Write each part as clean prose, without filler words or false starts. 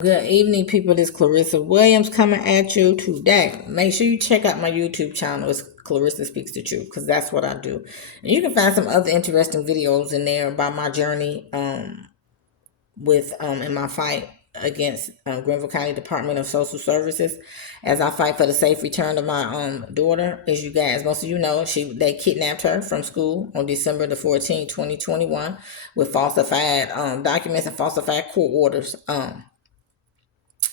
Good evening, people. This is Clarissa Williams coming at you today. Make sure you check out my YouTube channel. It's Clarissa Speaks the Truth, because that's what I do. And you can find some other interesting videos in there about my journey in my fight against Greenville County Department of Social Services, as I fight for the safe return of my daughter. As you guys, most of you know, they kidnapped her from school on December the 14th, 2021, with falsified documents and falsified court orders.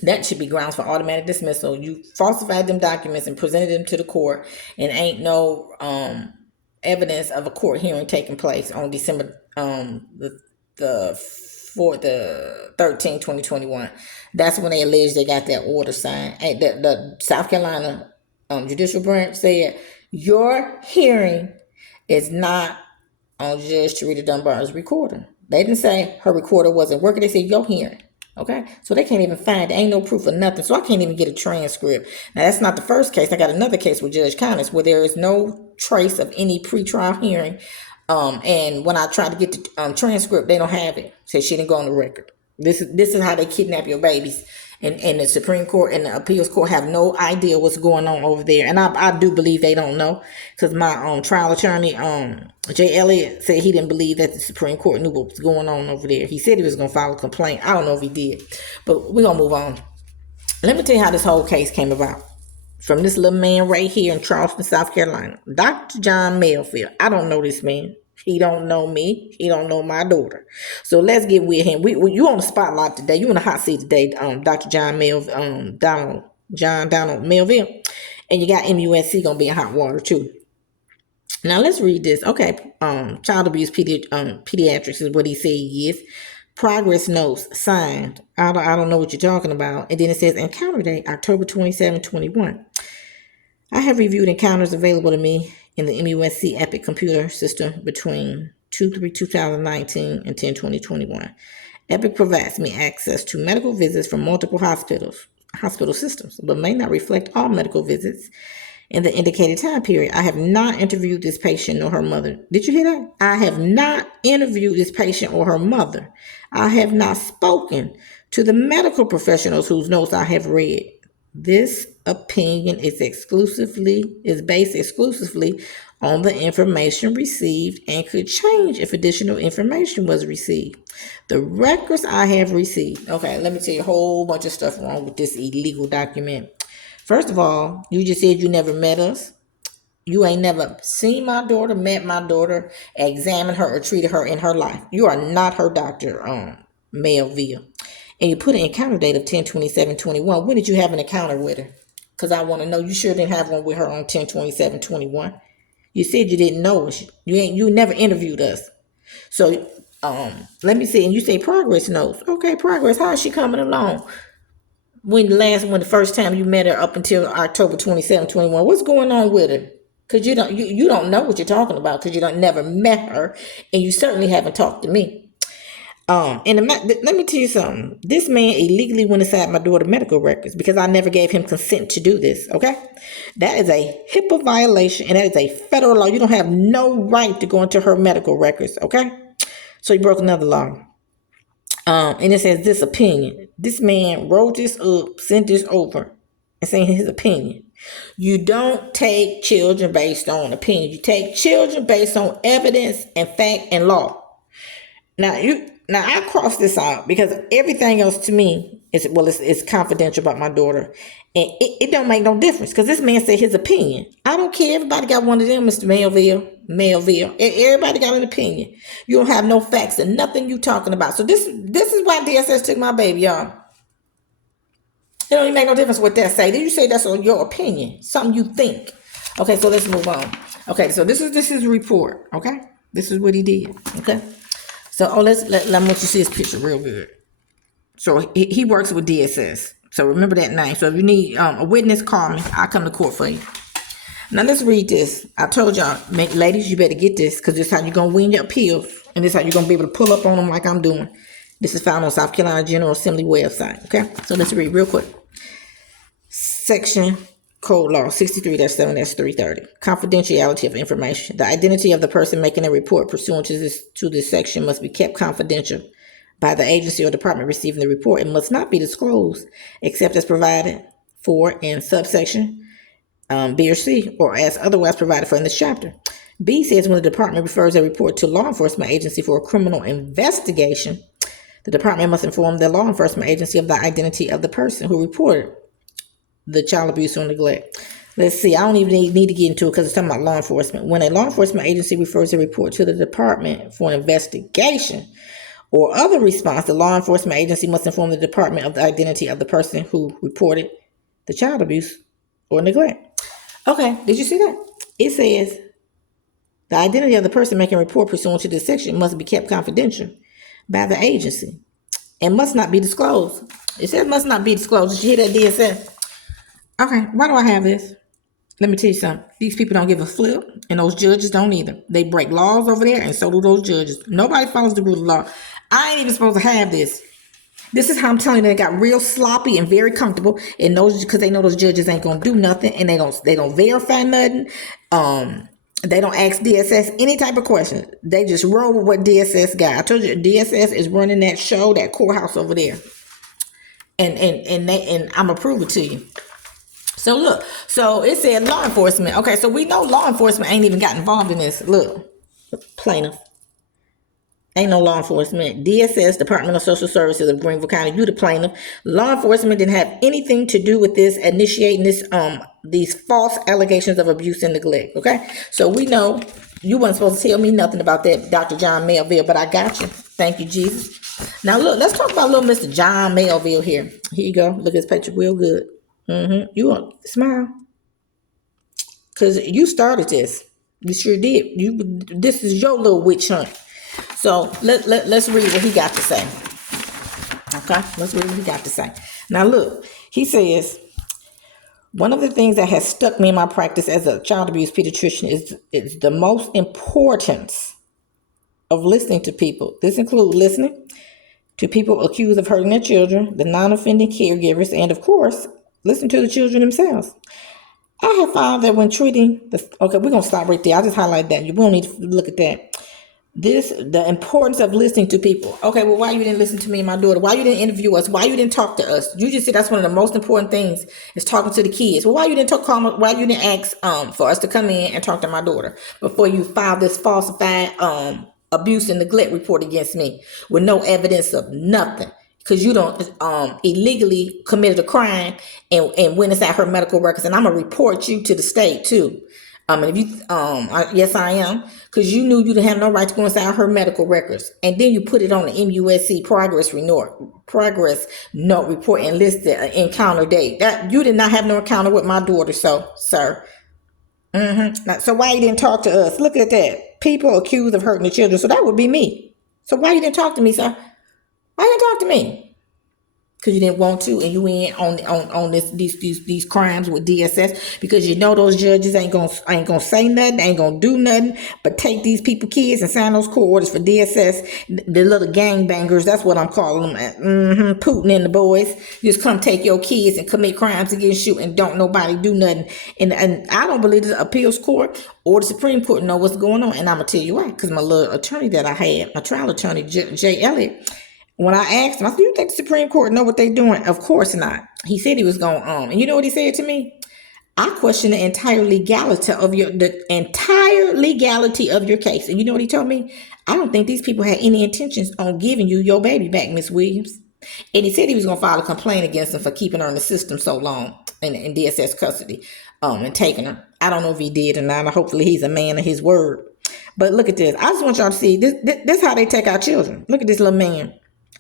That should be grounds for automatic dismissal. You falsified them documents and presented them to the court, and ain't no evidence of a court hearing taking place on December the 13th, 2021. That's when they alleged they got that order signed. And the South Carolina judicial branch said your hearing is not on Judge Tarita Dunbar's recorder. They didn't say her recorder wasn't working. They said your hearing. Okay, so they can't even find it. Ain't no proof of nothing. So I can't even get a transcript. Now, that's not the first case. I got another case with Judge Connors where there is no trace of any pretrial hearing. And when I tried to get the transcript, they don't have it. Say she didn't go on the record. This is how they kidnap your babies. And the Supreme Court and the appeals court have no idea what's going on over there. And I do believe they don't know, because my trial attorney, Jay Elliott, said he didn't believe that the Supreme Court knew what was going on over there. He said he was going to file a complaint. I don't know if he did, but we're going to move on. Let me tell you how this whole case came about. From this little man right here in Charleston, South Carolina, Dr. John Melville. I don't know this man. He don't know me. He don't know my daughter. So let's get with him. You on the spotlight today. You in the hot seat today, Dr. John Melville, Donald Melville, and you got MUSC gonna be in hot water too. Now let's read this. Okay, child abuse pediatrics is what he said he is. Progress notes signed. I don't know what you're talking about. And then it says encounter date October 27, 21. I have reviewed encounters available to me in the MUSC Epic computer system between 2/3/2019 and 10/2021. Epic provides me access to medical visits from multiple hospital systems, but may not reflect all medical visits in the indicated time period. I have not interviewed this patient or her mother. Did you hear that? I have not interviewed this patient or her mother. I have not spoken to the medical professionals whose notes I have read. This opinion is based exclusively on the information received and could change if additional information was received. The records I have received. Okay, let me tell you a whole bunch of stuff wrong with this illegal document. First of all, you just said you never met us. You ain't never seen my daughter, met my daughter, examined her, or treated her in her life. You are not her doctor, Melville. And you put an encounter date of 10/27/21. When did you have an encounter with her? Because I want to know. You sure didn't have one with her on 10/27/21. You said you didn't know us. You never interviewed us. So let me see. And you say progress notes. Okay, progress. How is she coming along? When the first time you met her up until October 27, 21, what's going on with her? Because you don't know what you're talking about, because you don't never met her, and you certainly haven't talked to me. Let me tell you something. This man illegally went inside my daughter's medical records because I never gave him consent to do this. Okay, that is a HIPPA violation, and that is a federal law. You don't have no right to go into her medical records. Okay, so he broke another law. And it says this opinion. This man wrote this up, sent this over, and saying his opinion. You don't take children based on opinion. You take children based on evidence and fact and law. Now I cross this out because everything else to me it's confidential about my daughter, and it don't make no difference because this man said his opinion. I don't care. Everybody got one of them, Mr. Melville. Everybody got an opinion. You don't have no facts and nothing you talking about. So this is why DSS took my baby, y'all. It don't even make no difference what that say. Did you say that's on your opinion? Something you think. Okay, so let's move on. Okay, so this is a report. Okay, this is what he did. Okay. So let me want you to see his picture real good. So he works with DSS. So remember that name. So if you need a witness, call me. I'll come to court for you. Now let's read this. I told y'all, ladies, you better get this, because this is how you're going to win your appeals. And this is how you're going to be able to pull up on them like I'm doing. This is found on South Carolina General Assembly website. Okay, so let's read real quick. Section Code Law 63-7-330. Confidentiality of information. The identity of the person making a report pursuant to this section must be kept confidential by the agency or department receiving the report. It must not be disclosed except as provided for in subsection B or C, or as otherwise provided for in this chapter. B says when the department refers a report to law enforcement agency for a criminal investigation, the department must inform the law enforcement agency of the identity of the person who reported the child abuse or neglect. Let's see, I don't even need to get into it because it's talking about law enforcement. When a law enforcement agency refers a report to the department for an investigation or other response, the law enforcement agency must inform the department of the identity of the person who reported the child abuse or neglect. Okay, did you see that? It says the identity of the person making a report pursuant to this section must be kept confidential by the agency and must not be disclosed. It says must not be disclosed. Did you hear that, DSS? Okay, why do I have this? Let me tell you something. These people don't give a flip, and those judges don't either. They break laws over there, and so do those judges. Nobody follows the rule of law. I ain't even supposed to have this. This is how I'm telling you, they got real sloppy and very comfortable, and those because they know those judges ain't gonna do nothing, and they don't verify nothing. They don't ask DSS any type of question. They just roll with what DSS got. I told you, DSS is running that show, that courthouse over there, and I'm gonna prove it to you. So look, so it said law enforcement. Okay, so we know law enforcement ain't even got involved in this. Look, plaintiff. Ain't no law enforcement. DSS, Department of Social Services of Greenville County, you the plaintiff. Law enforcement didn't have anything to do with this, initiating this these false allegations of abuse and neglect. Okay, so we know you weren't supposed to tell me nothing about that, Dr. John Melville, but I got you. Thank you, Jesus. Now look, let's talk about little Mr. John Melville here. Here you go. Look at his picture real good. You want to smile? Because you started this. You sure did. This is your little witch hunt. So let's read what he got to say. Okay, let's read what he got to say. Now look, he says, one of the things that has stuck me in my practice as a child abuse pediatrician is the most importance of listening to people. This includes listening to people accused of hurting their children, the non-offending caregivers, and of course, listen to the children themselves. I have found that when treating okay, we're gonna stop right there. I just highlight that. We don't need to look at that. The importance of listening to people. Okay, well, why you didn't listen to me and my daughter? Why you didn't interview us? Why you didn't talk to us? You just said that's one of the most important things is talking to the kids. Well, why you didn't why you didn't ask for us to come in and talk to my daughter before you filed this falsified abuse and neglect report against me with no evidence of nothing? Because you don't illegally committed a crime and went inside her medical records, and I'm gonna report you to the state too. And if you, yes, I am, because you knew you didn't have no right to go inside her medical records, and then you put it on the MUSC progress note report and listed an encounter date. That you did not have no encounter with my daughter, so sir. So why you didn't talk to us? Look at that. People accused of hurting the children, so that would be me. So why you didn't talk to me, sir? Why you didn't talk to me? Because you didn't want to, and you went on these crimes with DSS because you know those judges ain't gonna say nothing, ain't gonna do nothing, but take these people kids and sign those court orders for DSS, the little gangbangers. That's what I'm calling them. Putin and the boys just come take your kids and commit crimes against you, and don't nobody do nothing. And I don't believe the appeals court or the Supreme Court know what's going on, and I'm gonna tell you why. Because my little attorney that I had, my trial attorney Jay Elliott. When I asked him, I said, "Do you think the Supreme Court know what they're doing?" Of course not. He said he was going on. And you know what he said to me? I question the entire legality of your case. And you know what he told me? I don't think these people had any intentions on giving you your baby back, Miss Williams. And he said he was going to file a complaint against him for keeping her in the system so long in DSS custody and taking her. I don't know if he did or not. Hopefully he's a man of his word. But look at this. I just want y'all to see this. This is how they take our children. Look at this little man.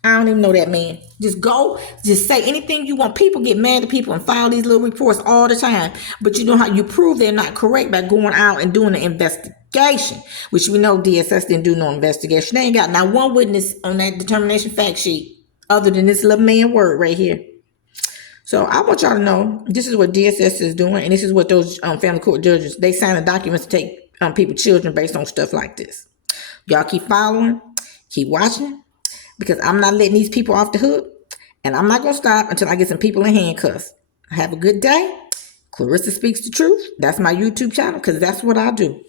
I don't even know that man. Just say anything you want. People get mad at people and file these little reports all the time. But you know how you prove they're not correct? By going out and doing an investigation, which we know DSS didn't do no investigation. They ain't got not one witness on that determination fact sheet other than this little man word right here. So I want y'all to know this is what DSS is doing, and this is what those family court judges, they sign the documents to take people's children based on stuff like this. Y'all keep following, keep watching. Because I'm not letting these people off the hook. And I'm not going to stop until I get some people in handcuffs. Have a good day. Clarissa Speaks the Truth. That's my YouTube channel because that's what I do.